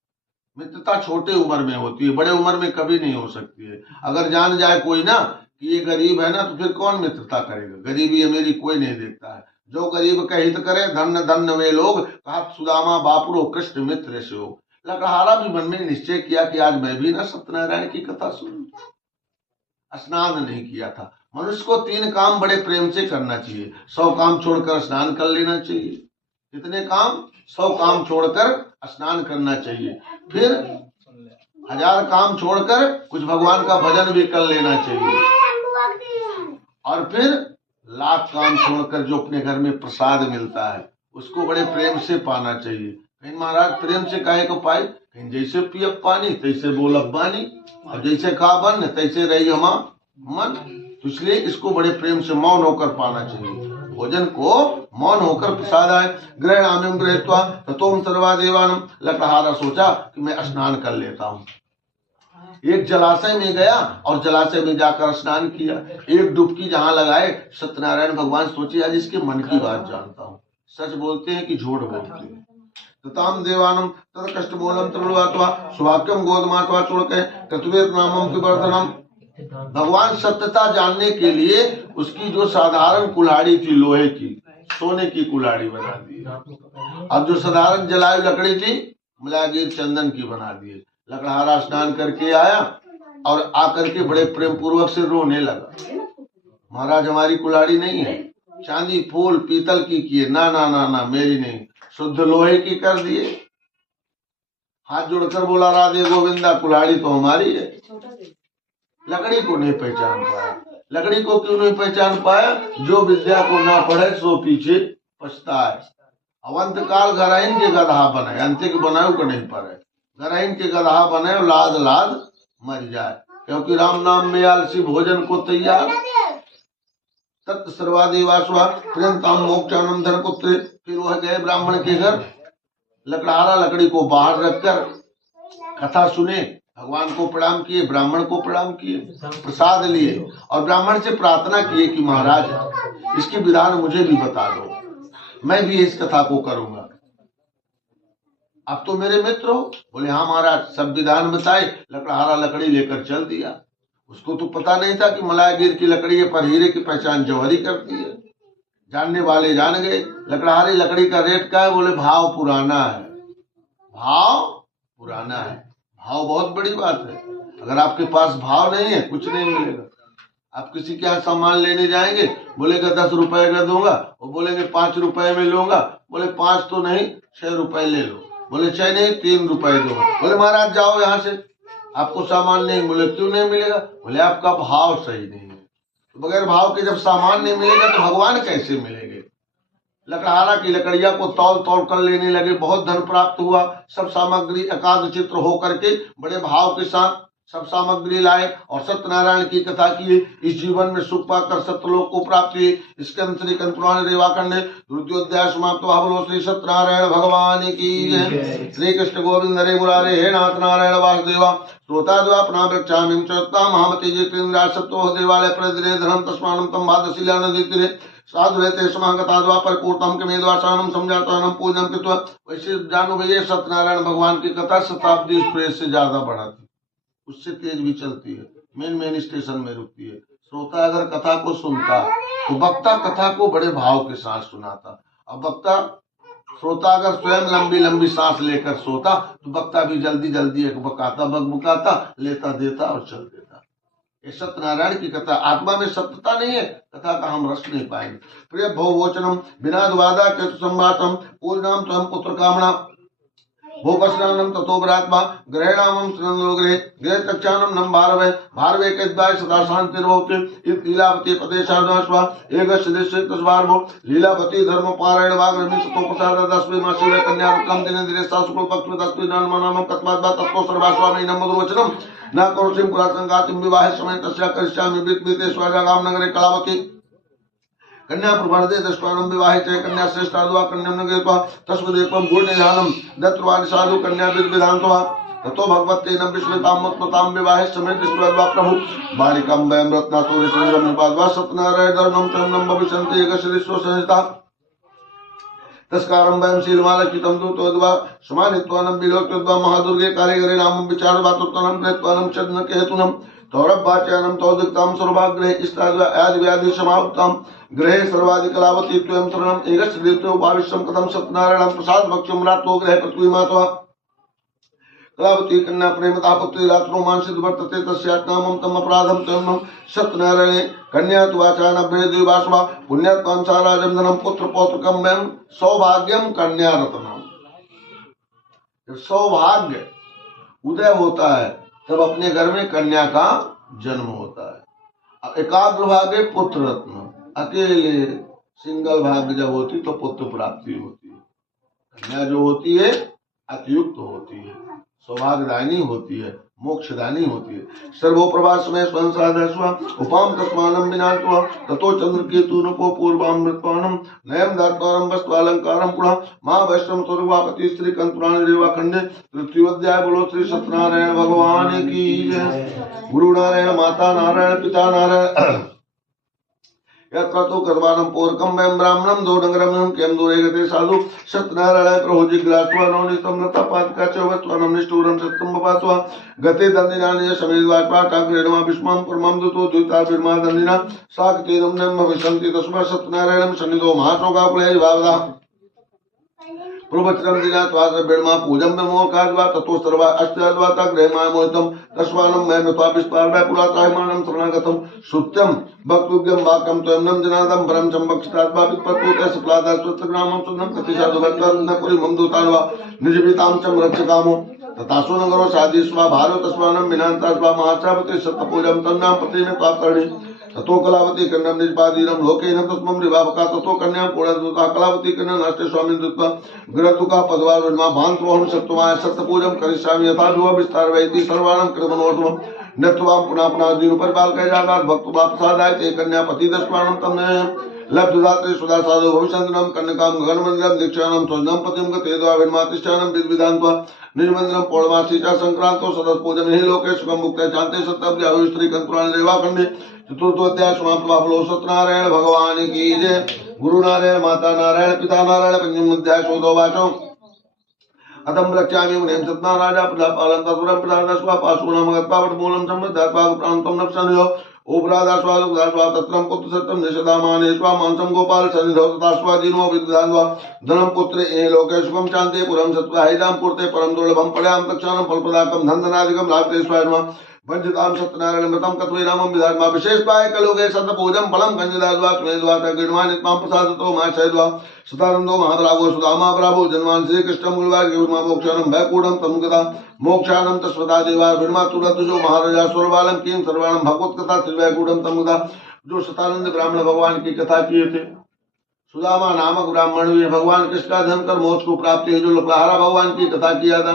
मित्रता छोटे उम्र में होती है, बड़े उम्र में कभी नहीं हो सकती है। अगर जान जाए कोई ना कि ये गरीब है ना, तो फिर कौन मित्रता करेगा? गरीबी अमीरी कोई नहीं देखता है। जो गरीब का हित करे, धन्य धन्य वे लोग, कहा सुदामा बापुरो कृष्ण मित्र से हो। लकड़हारा भी मन में निश्चय किया कि आज मैं भी ना सत्यनारायण की कथा सुनूं। स्नान नहीं किया था। मनुष्य को 3 काम बड़े प्रेम से करना चाहिए। 100 काम छोड़कर स्नान कर लेना चाहिए। कितने काम? 100 काम छोड़कर स्नान करना चाहिए। फिर 1000 काम छोड़कर कुछ भगवान का भजन भी कर लेना चाहिए। और फिर 1,00,000 काम छोड़कर जो अपने घर में प्रसाद मिलता है, उसको बड़े प्रेम से पाना चाहिए। कहीं महाराज प्रेम से काहे को पाए? कहीं जैसे पियब पानी तैसे बोलब बानी, और जैसे खा बन तैसे रही हम मन। तो इसलिए इसको बड़े प्रेम से मौन होकर पाना चाहिए। भोजन को मौन होकर प्रसाद आए। ग्रहणाम्यम गृहीत्वा ततोम सर्वा देवानम। लकड़हारा सोचा कि मैं स्नान कर लेता हूँ। एक जलाशय में गया और जलाशय में जाकर स्नान किया। एक डुबकी जहाँ लगाए, सत्यनारायण भगवान सोचे आज इसके मन की बात जानता हूँ, सच बोलते हैं कि झूठ बोलते हैं। तताम देवानम तद कष्ट मूलम तरुवात्वा सुवाक्यम गोदमात्वा चुड़के तत्वेत नामम की वर्धनम। भगवान सत्यता जानने के लिए उसकी जो साधारण कुल्हाड़ी थी लोहे की, सोने की कुल्हाड़ी बना दी। अब जो साधारण जलायु लकड़ी थी, मिलागिर चंदन की बना दी। लकड़हारा स्नान करके आया और आकर के बड़े प्रेम पूर्वक से रोने लगा। महाराज हमारी कुल्हाड़ी नहीं है, चांदी फूल पीतल की किए, ना ना ना ना मेरी नहीं, शुद्ध लोहे की कर दिए। हाथ जोड़कर बोला राधे गोविंदा, कुल्हाड़ी तो हमारी है। लकड़ी को नहीं पहचान पाया। लकड़ी को क्यों नहीं पहचान पाया? जो विद्या को ना पढ़े सो पीछे पछताए। अवंत काल घराइन के गधा बने, अंत के बनाऊ को नहीं पड़े। घराइन के गधा बने, लाद लाद मर जाए, क्योंकि राम नाम में आलसी भोजन को तैयार। तत् सर्वादेवास्वा प्रियंताम मोक्षानम धनपुत्र। फिर वह गए ब्राह्मण के घर। लकड़हारा लकड़ी को बाहर रखकर कथा सुने, भगवान को प्रणाम किए, ब्राह्मण को प्रणाम किए, प्रसाद लिए और ब्राह्मण से प्रार्थना किए कि महाराज इसके विधान मुझे भी बता दो, मैं भी इस कथा को करूंगा। अब तो मेरे मित्र हो। बोले हाँ महाराज, सब विधान बताए। लकड़हारा लकड़ी लेकर चल दिया। उसको तो पता नहीं था कि मलायगीर की लकड़ी है, पर हीरे की पहचान जौहरी करती है। जानने वाले जान गए। लकड़हारी लकड़ी का रेट क्या है? बोले भाव पुराना है। भाव पुराना है। भाव बहुत बड़ी बात है। अगर आपके पास भाव नहीं है, कुछ नहीं मिलेगा। आप किसी के यहाँ सामान लेने जाएंगे, बोलेगा 10 रुपए का दूंगा, वो बोलेंगे 5 रुपए में लूंगा। बोले 5 तो नहीं, 6 रुपए ले लो। बोले 6 नहीं, 3 रुपए दो। बोले महाराज जाओ यहाँ से, आपको सामान नहीं। बोले क्यों नहीं मिलेगा? बोले आपका भाव सही नहीं है। बगैर भाव के जब सामान नहीं मिलेगा तो भगवान कैसे मिलेंगे। लकड़हारा की लकड़िया को तौल तौल कर लेने लगे, बहुत धन प्राप्त हुआ। सब सामग्री एकाग्र चित्र होकर के बड़े भाव के साथ सब सामग्री लाए और सत्यनारायण की कथा किए। इस जीवन में सुख पाकर सत्यलोक को प्राप्त हुए। इसके अंतर श्री कंपुराण रेवाखंड द्वितीयोध्याय समाप्त हुआ। बोलो श्री सत्यनारायण भगवान की जय। श्री कृष्ण गोविंद हरे मुरारे हे नाथ नारायण वासुदेवा। श्रोता द्वापना वृक्षामिं चोत्ता महामति जितेन्द्र सत्तो देवालय प्रदिने धनम तस्मानं तम बादशिलानदितिरे साधु रहते समागता द्वापर कोटम के मेद्वासानम समझातानम पूजन कृत्वा। वैसे जानो भैया सत्यनारायण भगवान की कथा शताब्दी एक्सप्रेस से ज्यादा बढ़ा थी, उससे तेज भी चलती है, मेन स्टेशन में रुकती है। श्रोता अगर कथा को सुनता तो वक्ता कथा को बड़े भाव के साथ सुनाता। अब वक्ता श्रोता अगर स्वयं लंबी लंबी सांस लेकर सोता तो वक्ता भी जल्दी जल्दी एक बकाता बकबुकाता लेता देता और चल देता। ये सत्यनारायण की कथा आत्मा में सत्यता नहीं है, कथा का हम रस नहीं पाएंगे। प्रिय भववचनम बिना द्वादा के संवातम पूर्णाम त्वं पुत्र कामना भूपस्नानम ततो ब्रात्मा ग्रहणामं त्रिनलोग्रहे गृह तक्षानम नम भारवे भारवे केद्वाय सदा शांतिर्भवति इत लीलावती पदेशादस्वा एकस्य देशे तस्वार्भो लीलावती धर्म पारायण वाग्रमी सतो प्रसाद दस्वे मासिवे कन्या रत्नम दिने दिने सासुकुल पक्ष दस्वे नाम कत्वाद्वा तत्तो सर्वास्वामी नम मधुवचनम न करोषिं पुरासंगातिं विवाह समय तस्या करिष्यामि वित्ते स्वजागाम नगरे कलावती कन्या प्रवर्धे दशवानम विवाहे च कन्या श्रेष्ठाद्वा कन्याम नगेत्वा तस्मदेकं गुणनिधानं दत्तवानि साधु कन्या विधानत्वा ततो भगवते न विस्मृताम उत्पताम विवाहे समय दृष्टवा प्रभु बालिकां वयं रत्नासुरे संगम निपाद्वा सत्यनारायण धर्मं चरणं भविष्यन्ति एकश्रीस्व संहिता तस्कारं वयं शीलमालकितं दूतोद्वा समानित्वानं विलोक्योद्वा महादुर्गे कालेगरे नामं विचारवातोत्तनं प्रयत्वानं चन्द्रकेतुनं तौरभाचानम तौदिक्ताम सर्वाग्रहे इष्टाद्वा आदि व्याधि समाप्ताम ग्रहे सर्वाधिकलावती त्वं शरणम एकस्य देवतो भाविष्यं कथं सत्यनारायणं प्रसाद भक्ष्यं रातो ग्रहे पृथ्वी मातवा कलावती कन्या प्रेमता पुत्री रात्रो मानसित वर्तते तस्यात्नामं तम अपराधं तम सत्यनारायणे कन्या तुवाचान भेदेवासवा पुण्यात्मां साराजं धनं पुत्र पौत्रकं वयं सौभाग्यं कन्या रत्नम। जब सौभाग्य उदय होता है तब अपने घर में कन्या का जन्म होता है। एकाग्र भाग्य पुत्र रत्न, अकेले सिंगल भाग्य जब होती तो पुत्र प्राप्ति होती है। कन्या जो होती है अतियुक्त होती है, सौभाग्यदायिनी होती है, मोक्षदायिनी होती है। सर्वोप्रभास में स्वयं साधस्व उपाम तस्मानम विनात्वा ततो चंद्रकेतुनको पूर्वामृतवानम नयम दात्वारम वस्त्वालंकारम पुनः महावैष्णव स्वरूपापति श्री कंपुराण रेवाखंडे तृतीयोध्याय। बोलो श्री सत्यनारायण भगवान की जय। गुरु नारायण माता नारायण पिता नारायण यत्र तो कर्माणं पूर्वकं वयं ब्राह्मणं दोडंगरं केम दूरे गते साधु सत्यनारायण प्रभु जिज्ञास्वा नवनीतं लतापादका च वस्त्वानं निष्ठुरं सत्यं बपात्वा गते दन्दिनानि समेद्वात्वा काग्रेणमा विस्मं परमं दूतो द्विता विर्मा दन्दिना साक्तेनं नम भविष्यन्ति तस्मा सत्यनारायणं सन्निधो महाशोकाकुले भावदा प्रवचनम दिनात्वा ब्रह्मा पूजम मोकाद्वा ततो सर्वा अष्टाद्वा तग्रहमा मोहितं तस्मानं मैं मत्वा विस्पार्वै पुरातायमानं शरणागतं सुत्यं भक्तुभ्यं वाक्यं त्वं नम जनादं परं चं भक्षितात्मा विपत्तुते सप्लादा स्वच्छग्रामं सुन्नं प्रतिसादु भक्तं न पुरीमं दूतान्वा निजभितां चं रक्षकामो तथासु नगरो साधीस्वा भारत तस्मानं विनान्तास्वा महाचापते सत्यपूजं तन्नाम प्रतिमे त्वाकर्णी ततो कलावती कन्यां निजपादीनं लोकेन तस्मं रिवावका ततो कन्यां कोणदूता कलावती कन्या नास्ते स्वामी दत्त्वा गृहदुका पदवा विमा भान्तोहं सत्त्वाय सत्यपूजं करिष्यामि यथा विवा विस्तारवैति सर्वाणं कृतमनोत्तमं नत्वां पुनः पुनः दीन परिपाल कह जागार भक्त प्रसादाय ते कन्या पति दस्मानं तन्ने लब्धदात्रे सुधा साधु भविष्यन्तं कन्यकां गणमन्दिरं दीक्षानं स्वजनं पतिं गते द्वा विन्मातिष्ठानं विद्विधान्त्वा निर्मन्दिरं पौर्णमासी च संक्रांतो सदस पूजन हे लोके सुखं मुक्ते शान्ते सत्यब्दे अविश्री कंपुराण रेवाखंडे चतुर्थोध्याय समाप्त। बोलो सत्यनारायण भगवान की जय। गुरु नारायण माता नारायण पिता नारायण पंचमोध्याय चौदह वाचो अतम रक्षामि मुनिं सत्यनारायण प्रजापालं तत्पुरं प्रसादस्वा पाशूनां गत्वा वटमूलं समृद्धात्वा प्रान्तं नक्षणयो उपराधास्वा दुग्धास्वा तत्रं पुत्र सत्यं निषदामानेस्वा मांसं गोपाल सन्निधौ तथास्वा दीनो विद्धान्वा धनं पुत्रे ए लोके सुखं शान्ते पुरं सत्त्वाहिदां पूर्ते परं दुर्लभं पड्यां तक्षानं फलप्रदाकं धनधनादिकं लाभते स्वाहा वंचितां सत्यनारायण मृतं कत्वे नामं विधात्मा विशेषपाय कलोके सत्यपूजं फलं कंजदाद्वा त्वेद्वा तगिर्मानित्मां प्रसादतो माशयद्वा सदानंदो महाभ्रागो सुदामा प्रभु जन्मान श्री कृष्णं गुरुवार गुरुमा मोक्षानं भयकूढं तम गदा मोक्षानं तस्वदा देवा विर्मा तुरतुजो महाराजा स्वरबालं किं सर्वाणं भगवत कथा श्रीवैकूढं तम गदा जो शतानंद ब्राह्मण भगवान की कथा किए थे। सुदामा नामक ब्राह्मण हुए, भगवान कृष्ण का धन कर मोक्ष को प्राप्त है, जो लकड़हारा भगवान की कथा किया था।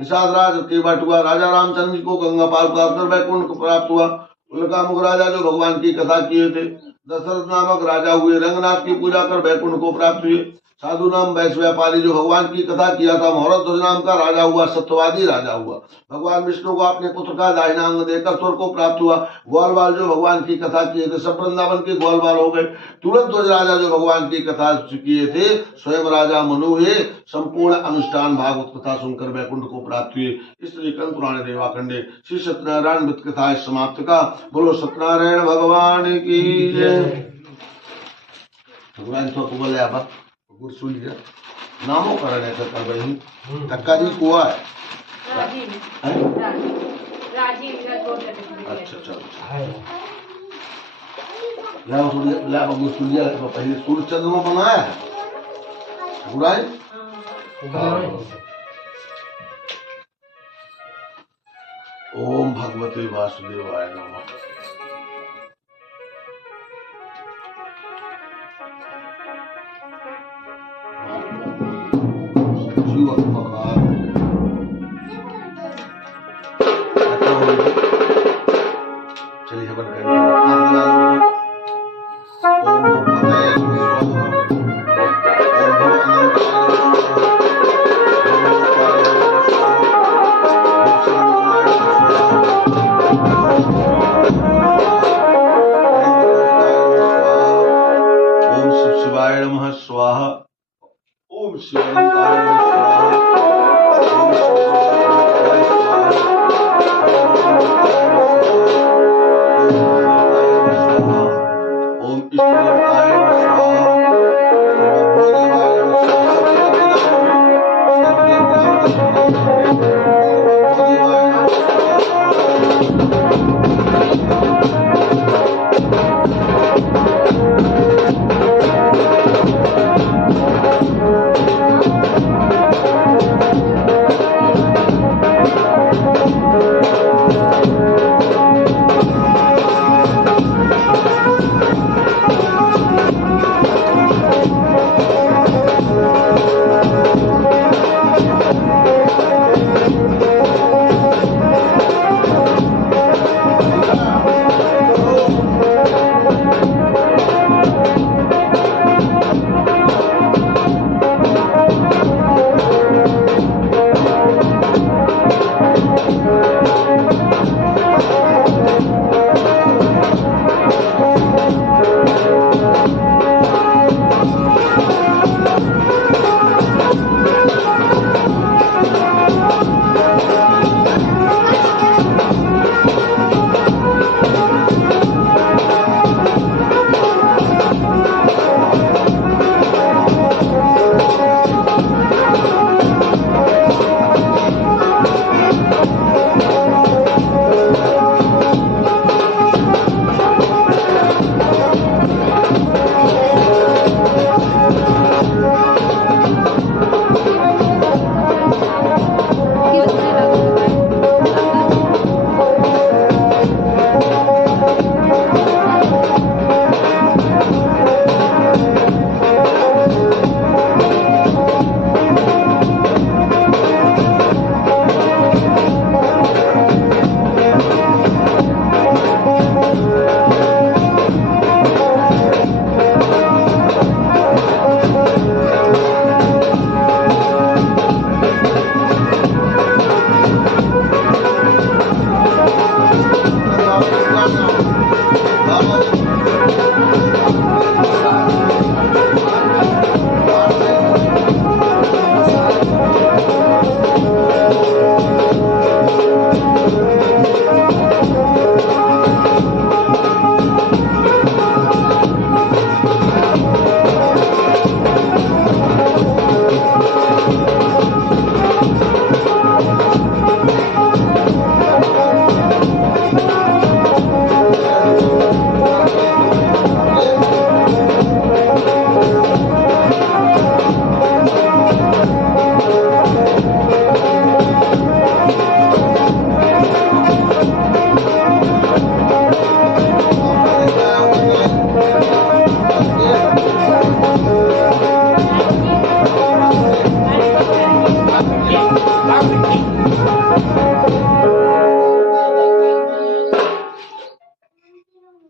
निषाद राज के बटुआ राजा रामचंद्र जी को गंगा पार प्राप्त कर वैकुंठ को प्राप्त हुआ। उल्कामुख राजा जो भगवान की कथा किए थे। दशरथ नामक राजा हुए, रंगनाथ की पूजा कर वैकुंठ को प्राप्त हुए। साधु नाम वैश्य व्यापारी जो भगवान की कथा किया था। मुहूर्त नाम का राजा हुआ, सत्यवादी राजा हुआ। भगवान विष्णु को अपने पुत्र का दाहिना अंग देकर स्वर्ग को प्राप्त हुआ। ग्वालवाल जो भगवान की कथा किए थे, सब वृंदावन के ग्वालवाल हो गए। तुरंत ध्वज राजा जो भगवान की कथा किए थे, स्वयं राजा मनु हुए। संपूर्ण अनुष्ठान भागवत कथा सुनकर वैकुंठ को प्राप्त हुए। इस तरीके पुराने देवाखंडे श्री सत्यनारायण वृत्त कथा समाप्त का। बोलो सत्यनारायण भगवान की जय। भगवान तो बोले आप गुरु सुन लिया नामों करण ऐसा कर रही हूँ। धक्का जी कुआ है। अच्छा चलो गुरु सुन लिया। पहले सूर्य चंद्रमा बनाया है बुराई। ओम भगवते वासुदेवाय नमः। चलिए बन कर ओम शिव शिवाय नमः स्वाहा। ओम शिवाय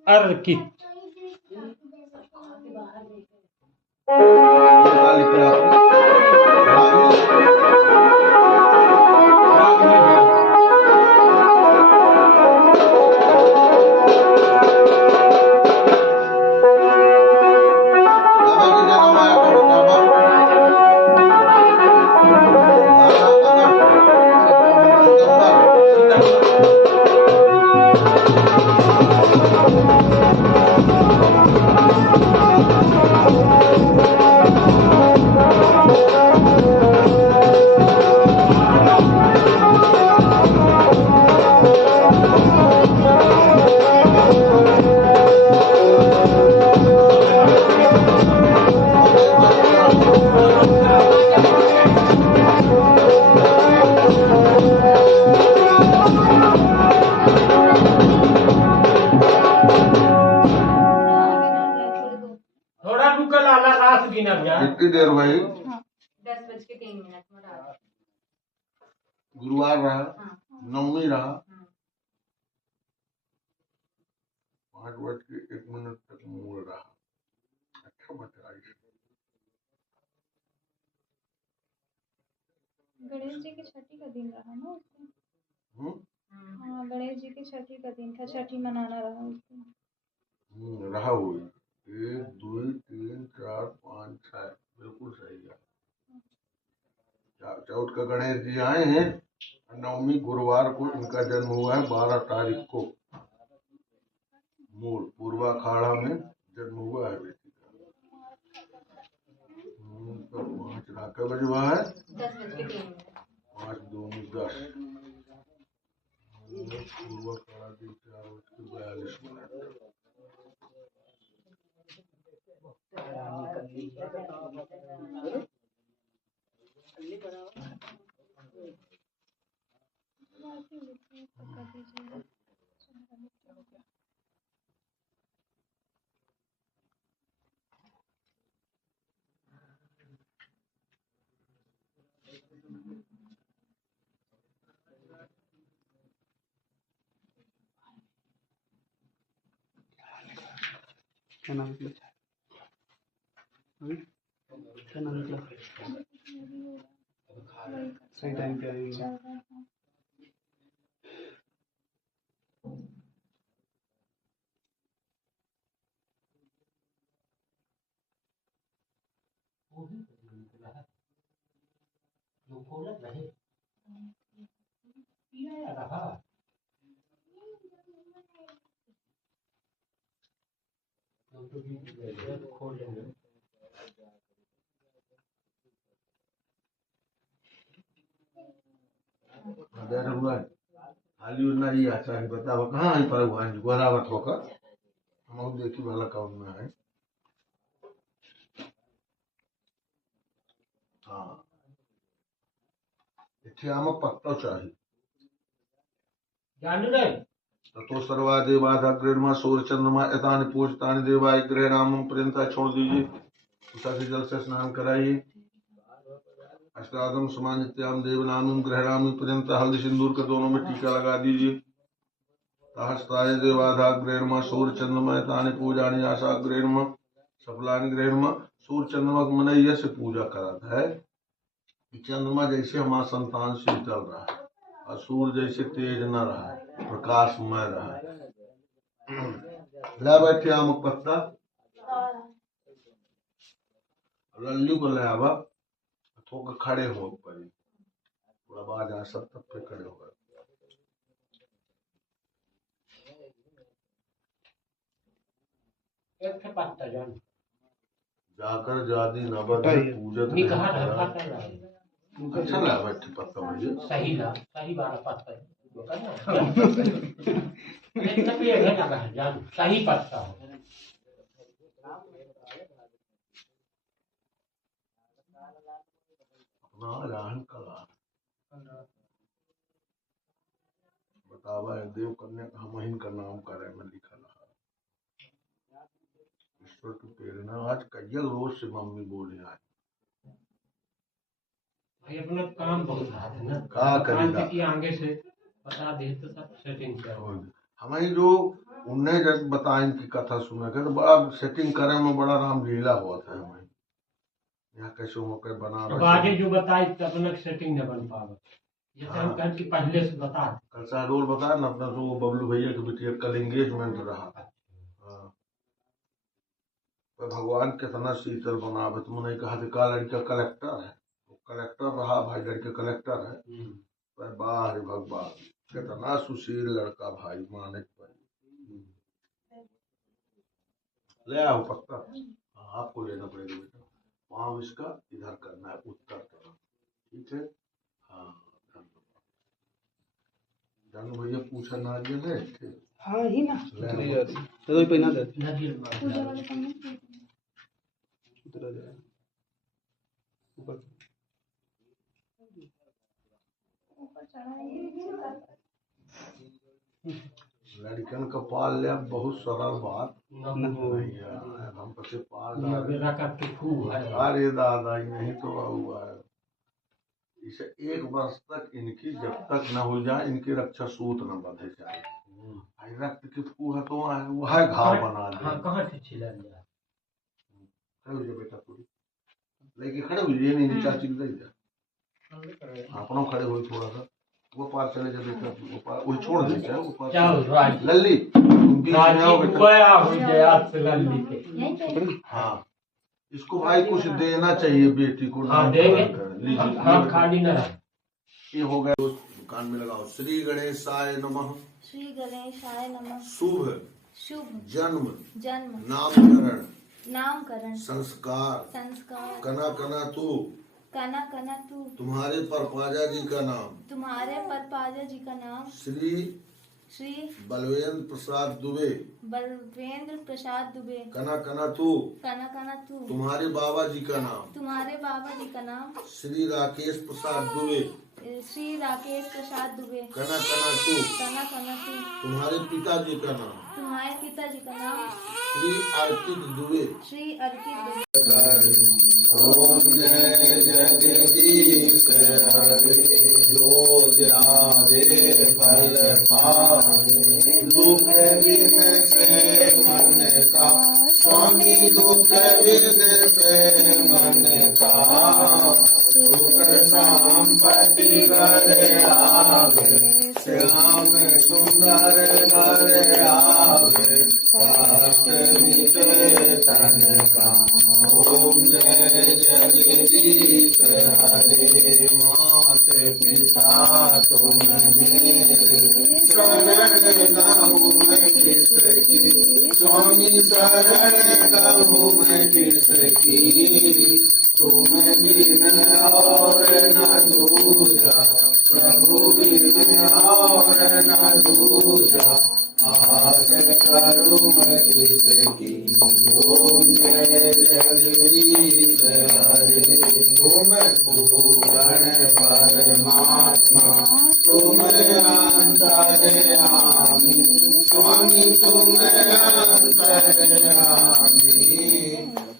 अर्कित। क्या लिखा है थोड़ा रुका लाला रात गिनर जा। कितनी देर भाई? 10:03 में रात। गुरुवार रहा, हाँ। नवमी रहा, 5:01 तक मूल रहा। अच्छा बता। गणेश जी की छठी का दिन रहा ना उस दिन। हाँ, गणेश जी की छठी का दिन था, छठी मनाना रहा उस दिन। रहा हुई 1 2 3 4 5 6 बिल्कुल सही है। चौथ का गणेश जी आए हैं। नवमी गुरुवार को इनका जन्म हुआ है, 12 तारीख को मूल पूर्वा अखाड़ा में जन्म हुआ है बेटी का। 5 रात का बजे हुआ है 10:03 5 2 10 पूर्वा अखाड़ा दिन 4:42 क्या नाम निकला? क्या नाम निकला? सही टाइम पे आएंगे। हुआ है हाली नहीं अच्छा है बताओ कहाँ है पर हुआ है गोरावत होकर हम देखी वाला काम में है। हाँ इथे आम पत्ता चाहिए जानू रे तो सर्वा देवाग्रमा सूर्य चंद्रमा एतानि पूजतानि देवाय ग्रह नाम पर्यंता छोड़ दीजिए उषा से जल से स्नान कराइए। अष्टादम समान नित्याम देवनाम ग्रहणामी पर्यंत हल्दी सिंदूर के दोनों में टीका लगा दीजिए। सहस्त्राय देवाधाग्रहणम सूर्य चंद्रमा तानि पूजानि आशाग्रहणम सफलानि ग्रहणम। सूर्य चंद्रमा मनैया से पूजा कराता है कि चंद्रमा जैसे हमारा संतान शीतल रहा है और सूर्य जैसे तेज न रहा है प्रकाशमय रहा है। ला बैठे आम पत्ता लल्लू को ले आवा थोड़ा खड़े हो पड़ी थोड़ा बाहर जा सब तब पे खड़े हो गए। एक के पत्ता जान जाकर जादी नबद पूजत अच्छा लगा बैठे पत्ता मुझे सही वाला पत्ता एक पे है लगा जान सही पत्ता हो नारायण कला बतावा देव कन्या का हम का नाम करे में लिखा रहा ईश्वर की प्रेरणा आज कई रोज से मम्मी बोले आज भाई अपना काम बहुत रहा है ना का करेगा की आगे से बता दे तो सब सेटिंग कर हमें जो उन्हें जब बताया इनकी कथा सुना के तो बड़ा सेटिंग करे में बड़ा रामलीला हुआ था हमें यहाँ कैसे होकर बना अब आगे जो बताए तब तक सेटिंग न बन पावा जैसे हम कल की पहले से बता कल सा रोल बताया ना अपना तो वो बबलू भैया की बेटी कल एंगेजमेंट रहा। हाँ। तो भगवान कितना शीतल बना तुमने कहा कि का लड़का कलेक्टर है, कलेक्टर रहा भाई, लड़के कलेक्टर है। वाह रे भगवान कितना सुशील लड़का भाई, माने ले आओ पक्का। हाँ, आपको लेना पड़ेगा बेटा, वहां इसका इधर करना है उत्तर तरफ, ठीक है। हाँ जानू भैया पूछा नारियल है ठीक? हाँ ही ना ले तो पे ना दे पूजा वाले करना उतरा दे ऊपर ऊपर चढ़ाएंगे। लड़कन का पाल लिया बहुत सरल बात ना हो भैया, हम पसे पाल मेरा का टिकू है। अरे दादा नहीं तो हुआ है इसे 1 वर्ष तक इनकी जब तक न हो जाए इनकी रक्षा सूत न बंधे जाए। रक्त की फू है तो वह घाव बना दे। हाँ कहाँ से छिला लिया खड़े हो जा बेटा, पूरी लेके खड़े हो जाइए, नहीं चाची दे जा अपनों खड़े हो थोड़ा सा, वो पार चले जा बेटा, वो पार वही छोड़ दे चाहे वो पार चल राज लल्ली तुम बीच में आओ राजी बेटा। गया हो गया से लल्ली के हाँ इसको भाई कुछ देना चाहिए बेटी को। हाँ देंगे, लीजिए हाँ खाली ना है। ये हो गया। दुकान में लगाओ। श्री गणेशाय नमः। श्री गणेशाय नमः। शुभ शुभ जन्म जन्म नामकरण नामकरण संस्कार संस्कार कना कना तू कना कना तू तुम्हारे परपाजा जी का नाम तुम्हारे परपाजा जी का नाम श्री श्री बलवेंद्र प्रसाद दुबे बलवेंद्र प्रसाद दुबे कना कना तू कना तू तुम्हारे बाबा जी का नाम तुम्हारे बाबा जी का नाम श्री राकेश प्रसाद दुबे श्री राकेश प्रसाद दुबे कना कना तू तुम्हारे पिताजी का नाम तुम्हारे पिताजी का नाम श्री अर्पित दुबे श्री अर्पित दुबे। ओम जय जगदीश हरे जो ध्यावे फल पावे दुख बिन से मन का स्वामी दुख बिन से मन का सुख संपत्ति घर आवे श्याम सुंदर घर आवे कष्ट मिटे तन का। ओम जय जगदीश हरे मात पिता तुम मेरे शरण गाऊं मैं किसकी स्वामी शरण गाऊं मैं किसकी तुम बिन और न दूजा प्रभु बिन और न दूजा आस करूं मैं किसकी। ओम जय जगदीश हरे तुम पूर्ण परमात्मा तुम अंतर्यामी स्वामी तुम अंतर्यामी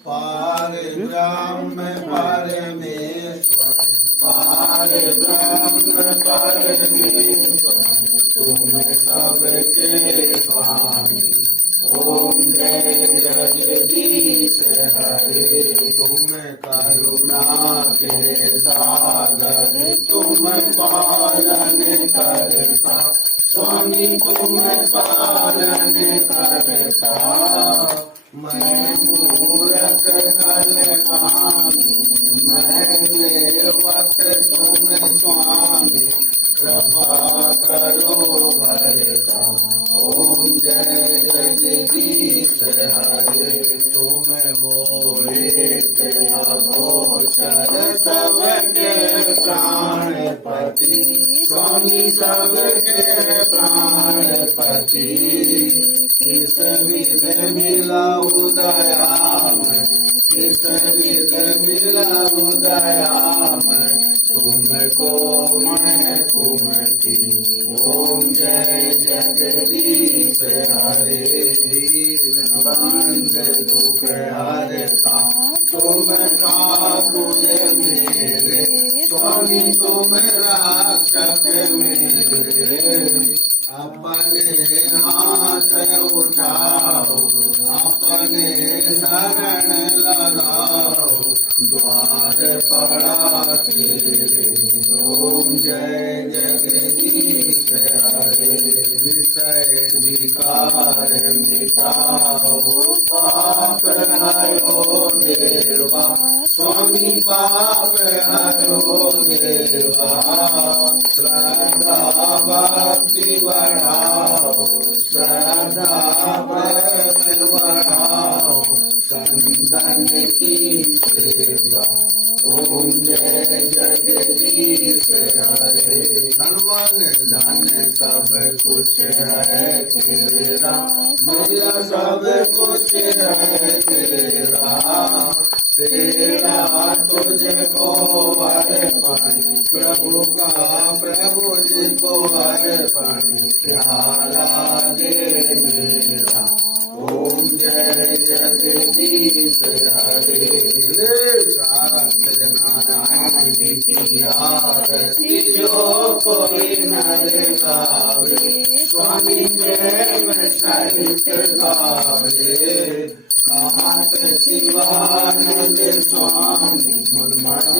पार ब्रह्म परमेश्वर पार ब्रह्म परमेश्वर तुम सबके स्वामी। ओम जय जगदीश हरे तुम करुणा के सागर तुम पालन करता स्वामी तुम पालन करता मैं मूरख कलकामी मैं सेवक तुम स्वामी कृपा करो भर का। ओम जय जगदीश हरे तुम वो एक अगोचर सबके प्राणपति स्वामी सबके प्राणपति किस विध मिला उदयामय किस विध मिला उदयामय तुमको मैं कुमति। ओम जय जगदीश हरे बंद दुख हरता तुम काबुल मेरे स्वामी तुम रक्षक मेरे अपने हाथ उठाओ, अपने शरण लगाओ, द्वार पड़ा तेरे। ओम जय जगदीश हरे, विषय विकार मिटाओ, पाप हरो देवा, स्वामी पाप हरो देवा। श्रद्धा भक्ति बढ़ाओ, श्रद्धा भक्ति बढ़ाओ, संतन की सेवा। ओम जय जगदीश हरे। धन धन सब कुछ है तेरा, मेरा सब कुछ है तेरा। तेरा तुझको अर्पण, प्रभु का प्रभु जी को अर्पण, प्याला दे मेरा। ओम जय जगदीश हरे। नारायण जी की आरती जो कोई नर गावे, स्वामी जय सहित गावे। कांत शिवानंद स्वामी, मज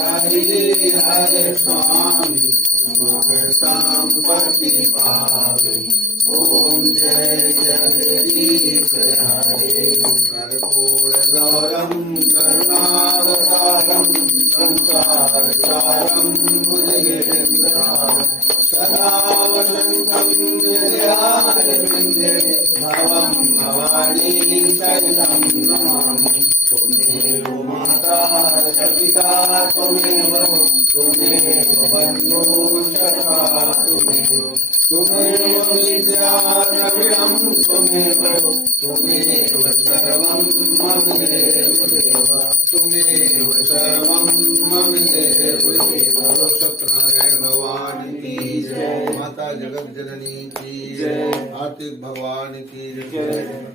हरि हरे स्वामी, सुख संपत्ति पावे। ओम जय जगदीश हरे। कर्पूर गौरम करुणावतारम, संसार सारम भुजगेन्द्रहारम, सदा वसंतम हृदयारविंदे, भवं भवानी शरणं नमामि। त्वमेव माता च पिता त्वमेव, त्वमेव बन्धुः सखा त्वमेव, त्वमेव विद्या द्रविणं त्वमेव, त्वमेव सर्वं मम देव देव, त्वमेव सर्वं मम देव देव। सत्यनारायण भगवान की जय, माता जगत जननी की जय, कार्तिक भगवान की जय।